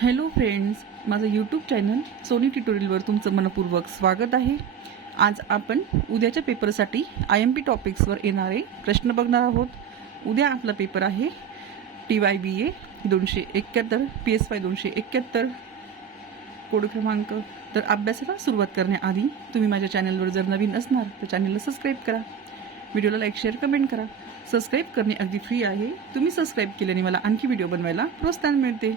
Hello friends माझं YouTube channel Soni ट्युटोरियलवर तुमचं मनपूर्वक स्वागत आहे. आज आपण उद्याच्या पेपरसाठी आय एम पी टॉपिक्सवर येणारे प्रश्न बघणार आहोत. उद्या आपला पेपर आहे टी वाय बी ए दोनशे एक्क्याहत्तर पी एस वाय दोनशे एक्क्याहत्तर कोड क्रमांक. तर अभ्यासाला सुरुवात करण्याआधी तुम्ही माझ्या चॅनलवर जर नवीन असणार तर चॅनलला सबस्क्राईब करा. व्हिडिओला लाईक शेअर कमेंट करा. सबस्क्राईब करणे अगदी फ्री आहे. तुम्ही सबस्क्राईब केल्याने मला आणखी व्हिडिओ बनवायला प्रोत्साहन मिळते.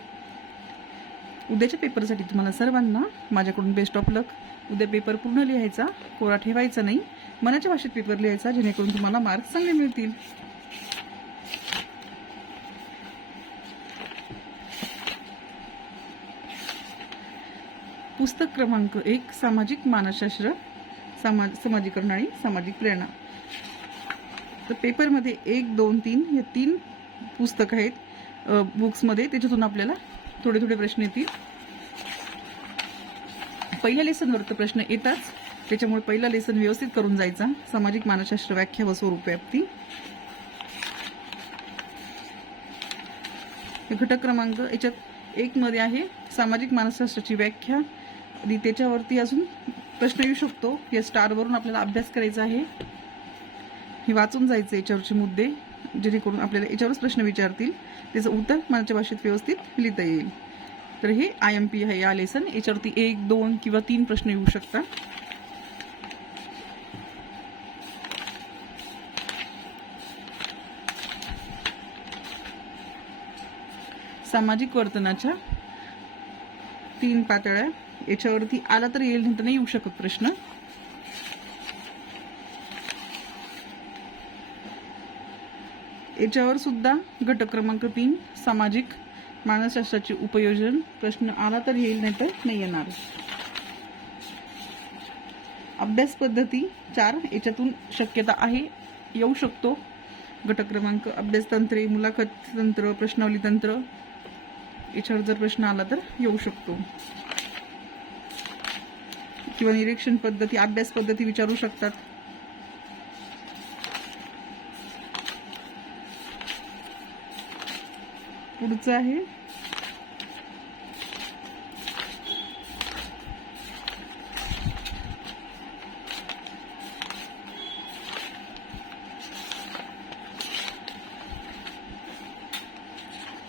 उद्याच्या पेपरसाठी तुम्हाला सर्वांना माझ्याकडून बेस्ट ऑफ लक उद्या पेपर पूर्ण लिहायचा कोरा ठेवायचा नाही. मनाच्या भाषेत पेपर लिहायचा जेणेकरून तुम्हाला मार्क्स चांगले मिळतील. पुस्तक क्रमांक एक सामाजिक मानसशास्त्र समाज समाजीकरण आणि सामाजिक प्रेरणा. तर पेपरमध्ये एक दोन तीन हे तीन पुस्तक आहेत. बुक्समध्ये त्याच्यातून आपल्याला थोडे थोडे प्रश्न येतील. पहिल्या लेसनवर तर प्रश्न येतात त्याच्यामुळे पहिला लेसन व्यवस्थित करून जायचा. सामाजिक मानसशास्त्र व्याख्या व स्वरूप व्याप्ती. घटक क्रमांक याच्यात एक मध्ये आहे. सामाजिक मानसशास्त्राची व्याख्या. आणि त्याच्यावरती अजून प्रश्न येऊ शकतो. या स्टारवरून आपल्याला अभ्यास करायचा आहे. हे वाचून जायचं याच्यावरचे मुद्दे. जेणेकरून आपल्याला याच्यावरच प्रश्न विचारतील. त्याचं उत्तर मनाच्या भाषेत व्यवस्थित लिहिता येईल. तर हे आय एम पी आहे या लेसन. याच्यावरती एक दोन किंवा तीन प्रश्न येऊ शकतात. सामाजिक वर्तनाच्या तीन पातळ्या. याच्यावरती आला तर येईल नाही येऊ शकत प्रश्न. याच्यावर सुद्धा घटक क्रमांक तीन सामाजिक मानसशास्त्राचे उपयोजन. प्रश्न आला तर येईल नाही तर नाही येणार. अभ्यास पद्धती चार याच्यातून शक्यता आहे येऊ शकतो. घटक क्रमांक अभ्यास तंत्रे मुलाखत तंत्र प्रश्नावली तंत्र. याच्यावर जर प्रश्न आला तर येऊ शकतो. किंवा निरीक्षण पद्धती अभ्यास पद्धती विचारू शकतात. पुढचं आहे.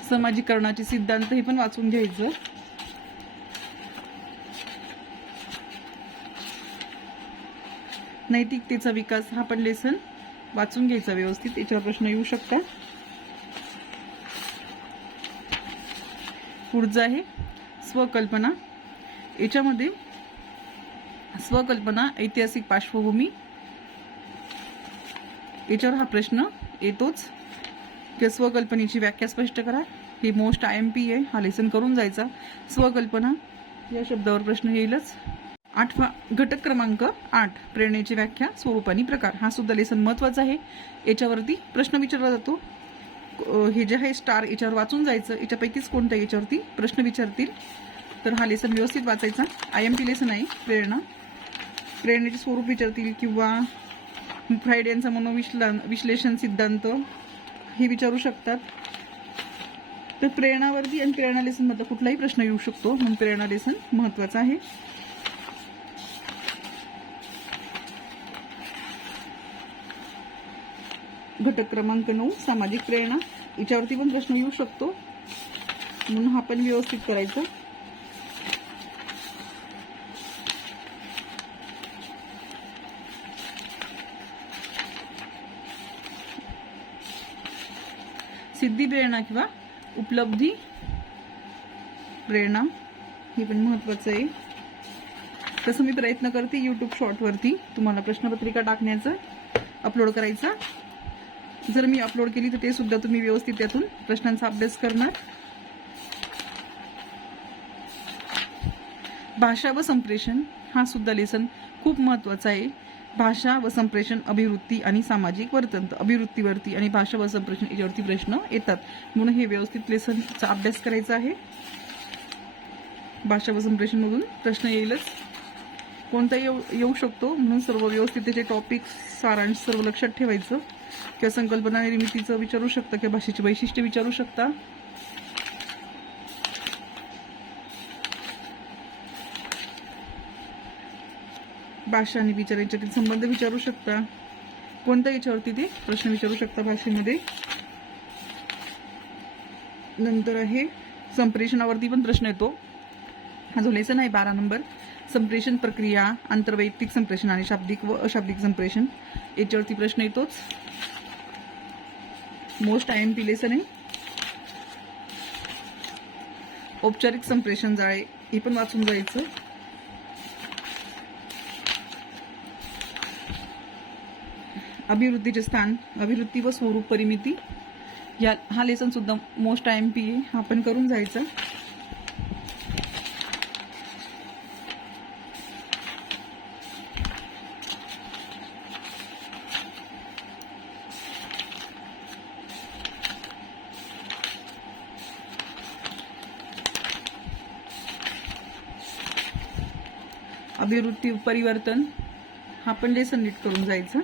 समाजीकरणाचे सिद्धांत हे पण वाचून घ्यायचं. नैतिकतेचा विकास हा पण लेसन वाचून घ्यायचा व्यवस्थित याच्यावर प्रश्न येऊ शकतात. पुढचं आहे स्वकल्पना. याच्यामध्ये स्वकल्पना ऐतिहासिक पार्श्वभूमी. याच्यावर हा प्रश्न येतोच. की स्वकल्पनेची व्याख्या स्पष्ट करा. ही मोस्ट आय एम पी आहे. हा लेसन करून जायचा. स्वकल्पना या शब्दावर प्रश्न येईलच. आठवा घटक क्रमांक आठ प्रेरणेची व्याख्या स्वरूप आणि प्रकार. हा सुद्धा लेसन महत्त्वाचा आहे. याच्यावरती प्रश्न विचारला जातो. हे जे आहे स्टार याच्यावर वाचून जायचं. याच्यापैकीच कोणत्या याच्यावरती? प्रश्न विचारतील. तर हा लेसन व्यवस्थित वाचायचा. आय एम पी लेसन आहे प्रेरणा. प्रेरणेचे स्वरूप विचारतील किंवा फ्राईड यांचा मनोविश्ला विश्लेषण सिद्धांत हे विचारू शकतात. तर प्रेरणावरती आणि प्रेरणा लेसनमधला कुठलाही प्रश्न येऊ शकतो. म्हणून प्रेरणा लेसन महत्वाचं आहे. घटक क्रमांक नऊ सामाजिक प्रेरणा. याच्यावरती पण प्रश्न येऊ शकतो. म्हणून हा पण व्यवस्थित करायचा. सिद्धी प्रेरणा किंवा उपलब्धी प्रेरणा हे पण महत्वाचं आहे. तसं मी प्रयत्न करते यूट्यूब शॉर्टवरती तुम्हाला प्रश्नपत्रिका टाकण्याचं अपलोड करायचा. जर मी अपलोड केली तर ते सुद्धा तुम्ही व्यवस्थित त्यातून प्रश्नांचा अभ्यास करणार. भाषा व संप्रेषण हा सुद्धा लेसन खूप महत्त्वाचा आहे. भाषा व संप्रेषण अभिवृत्ती आणि सामाजिक वर्तन अभिवृत्तीवरती आणि भाषा व संप्रेषण याच्यावरती प्रश्न येतात. म्हणून हे व्यवस्थित लेसनचा अभ्यास करायचा आहे. भाषा व संप्रेषणमधून प्रश्न येईलच. कोणता येऊ येऊ शकतो? म्हणून सर्व व्यवस्थित त्याचे टॉपिक सारांश सर्व लक्षात ठेवायचं. किंवा संकल्पना निर्मितीचं विचारू शकता किंवा भाषेची वैशिष्ट्य विचारू शकता. भाषा आणि विचार यांच्यातील संबंध विचारू शकता. कोणत्या याच्यावरती ते प्रश्न विचारू शकता भाषेमध्ये? नंतर आहे संप्रेषणावरती पण प्रश्न येतो. हा जो लेसन आहे बारा नंबर संप्रेषण प्रक्रिया आंतरवैयक्तिक संप्रेषण आणि शाब्दिक व अशाब्दिक संप्रेषण. याच्यावरती प्रश्न येतोच. Most I M P lesson आहे औपचारिक संप्रेषण जाळे हे पण वाचून जायचं. अभिवृद्धीचे स्थान अभिवृद्धी व स्वरूप परिमिती. या हा लेसन सुद्धा मोस्ट आय एम पी आहे हा पण करून जायचा. अभिवृत्ती परिवर्तन हा पण लेसन नीट करून जायचं.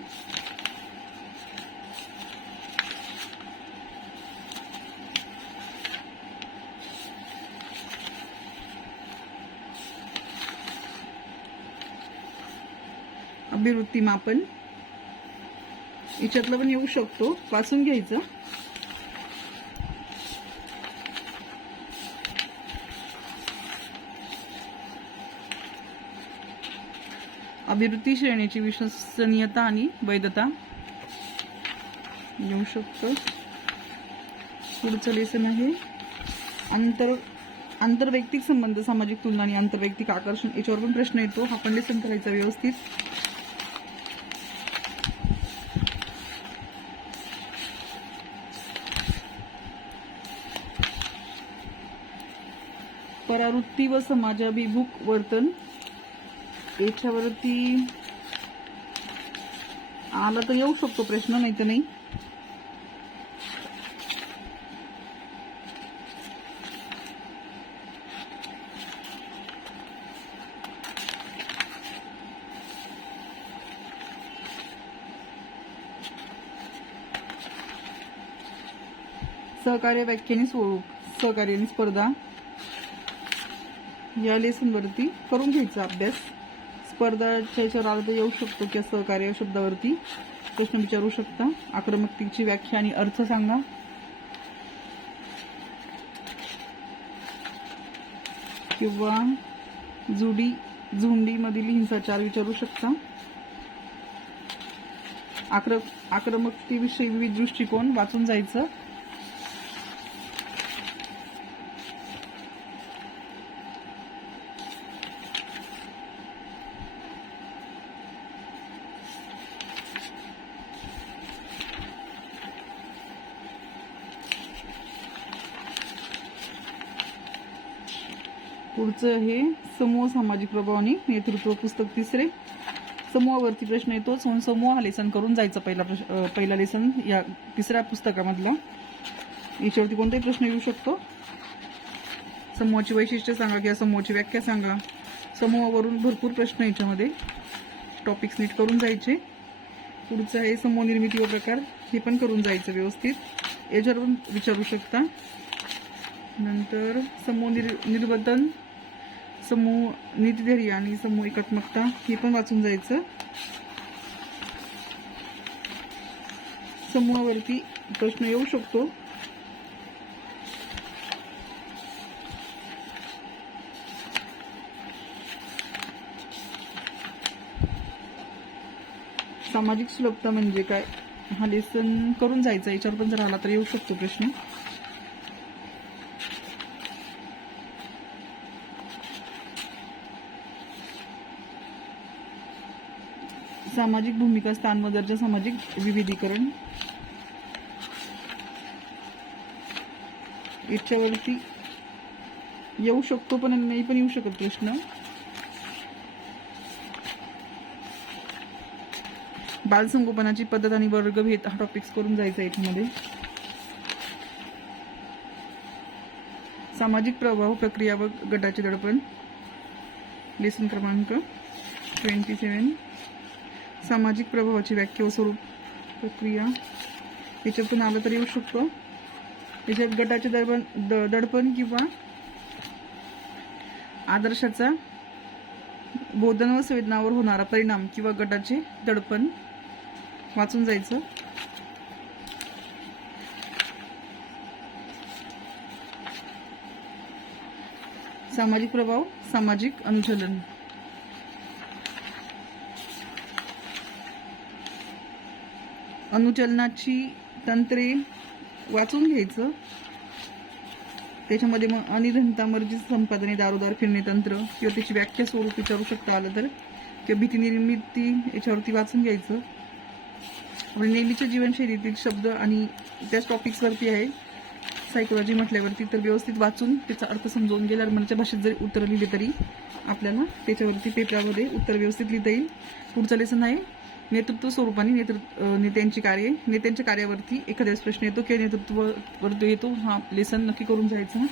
अभिवृत्ती मापन. याच्यातलं पण येऊ शकतो. वाचून घ्यायचं. अभिवृत्ती श्रेणीची विश्वसनीयता आणि वैधता. येऊ शकतो पुढचं लेसन आहे. आंतर आंतरवैयक्तिक संबंध सामाजिक तुलना आणि आंतरवैयक्तिक आकर्षण. याच्यावर पण प्रश्न येतो. हा पण लेसन करायचा व्यवस्थित. परावृत्ती व समाजाभिमुख वर्तन. याच्यावरती आला तर येऊ शकतो प्रश्न नाही तर नाही. सहकार्य व्याख्याने स्वरूप सहकार्याने स्पर्धा. या लेसनवरती करून घ्यायचा अभ्यास. स्पर्धाच्या याच्यावर आला तर येऊ शकतो की सहकार्य शब्दावरती प्रश्न विचारू शकता. आक्रमकतेची व्याख्या आणि अर्थ सांगा. किंवा जुडी झुंडीमधील हिंसाचार विचारू शकता. आक्र आक्रमकतेविषयी विविध दृष्टिकोन वाचून जायचं. पुढचं हे समूह सामाजिक प्रभाव आणि नेतृत्व पुस्तक तिसरे. समूहावरती प्रश्न येतोच समूह हा लेसन करून जायचा पहिला प्रश्न पहिला लेसन या तिसऱ्या पुस्तकामधला. याच्यावरती कोणताही प्रश्न येऊ शकतो. समूहाची वैशिष्ट्य सांगा किंवा समूहाची व्याख्या सांगा. समूहावरून भरपूर प्रश्न याच्यामध्ये टॉपिक्स नीट करून जायचे. पुढचं आहे समूह निर्मिती व प्रकार हे पण करून जायचं व्यवस्थित. याच्यावर पण विचारू शकता. नंतर समूह निर निर्बंधन समूह नीतिधैर्य आणि समूह एकात्मकता हे पण वाचून जायचं. समूहावरती प्रश्न येऊ शकतो. सामाजिक सुलभता म्हणजे काय? हा लेसन करून जायचा. याच्यावर पण जर आला तर येऊ शकतो प्रश्न. सामाजिक भूमिका स्थान व दर्जा सामाजिक विविधीकरण. याच्यावरती येऊ शकतो पण नाही पण येऊ शकत प्रश्न. बालसंगोपनाची पद्धत आणि वर्गभेद हा टॉपिक्स करून जायचा याच्यामध्ये सामाजिक प्रभाव प्रक्रिया व गटाचे दडपण. लेसन क्रमांक ट्वेंटी सेवन सामाजिक प्रभावाची व्याख्या व स्वरूप प्रक्रिया याच्यातून आलं तर येऊ शकतो. याच्यात गटाचे दडपण द- दडपण किंवा आदर्शाचा बोधन व संवेदनावर होणारा परिणाम किंवा गटाचे दडपण वाचून जायचं. सामाजिक प्रभाव सामाजिक अनुचलन. अनुचलनाची तंत्रे वाचून घ्यायचं. त्याच्यामध्ये मग अनिधनता मर्जी संपादने दारोदार फिरणे तंत्र किंवा त्याची व्याख्या स्वरूप विचारू शकता आलं तर. किंवा भीती निर्मिती याच्यावरती वाचून घ्यायचं. म्हणजे नेहमीच्या जीवनशैलीतील शब्द आणि त्याच टॉपिक्सवरती आहे. सायकोलॉजी म्हटल्यावरती तर व्यवस्थित वाचून त्याचा अर्थ समजून गेल्यावर मनाच्या भाषेत जरी उत्तर लिहिले तरी आपल्याला त्याच्यावरती पेपरामध्ये उत्तर व्यवस्थित लिहिता येईल. पुढचं लेसन आहे नेतृत्व स्वरूपाने नेतृत्व नेत्यांची कार्ये नेत्यांच्या कार्यावरती एखाद्या प्रश्न येतो किंवा नेतृत्वावर तो येतो हा लेसन नक्की करून जायचा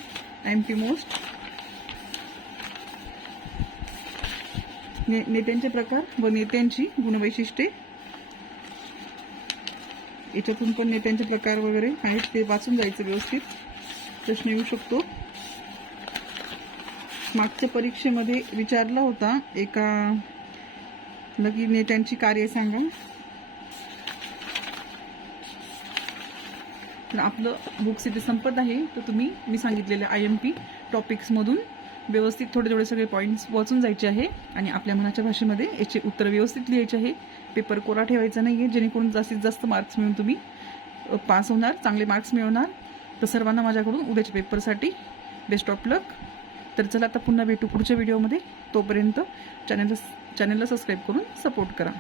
आय एम पी मोस्ट ने नेत्यांचे प्रकार व नेत्यांची गुणवैशिष्ट्ये. याच्यातून पण नेत्यांचे प्रकार वगैरे आहेत ते वाचून जायचं व्यवस्थित. प्रश्न येऊ शकतो. मागच्या परीक्षेमध्ये विचारला होता एका लगी नेत्यांची कार्य सांगा. तर आपलं बुक्स इथे संपत आहे तर तुम्ही मी सांगितलेल्या आय एम पी टॉपिक्समधून व्यवस्थित थोडे थोडे सगळे पॉईंट्स वाचून जायचे आहे आणि आपल्या मनाच्या भाषेमध्ये याचे उत्तर व्यवस्थित लिहायचे आहे. पेपर कोरा ठेवायचा नाही आहे जेणेकरून जास्तीत जास्त मार्क्स मिळून तुम्ही पास होणार चांगले मार्क्स मिळवणार. तर सर्वांना माझ्याकडून उद्याच्या पेपरसाठी बेस्ट ऑफ लक तर चला आता पुन्हा भेटू पुढच्या व्हिडिओमध्ये. तोपर्यंत चॅनलला चॅनलला सबस्क्राईब करून सपोर्ट करा.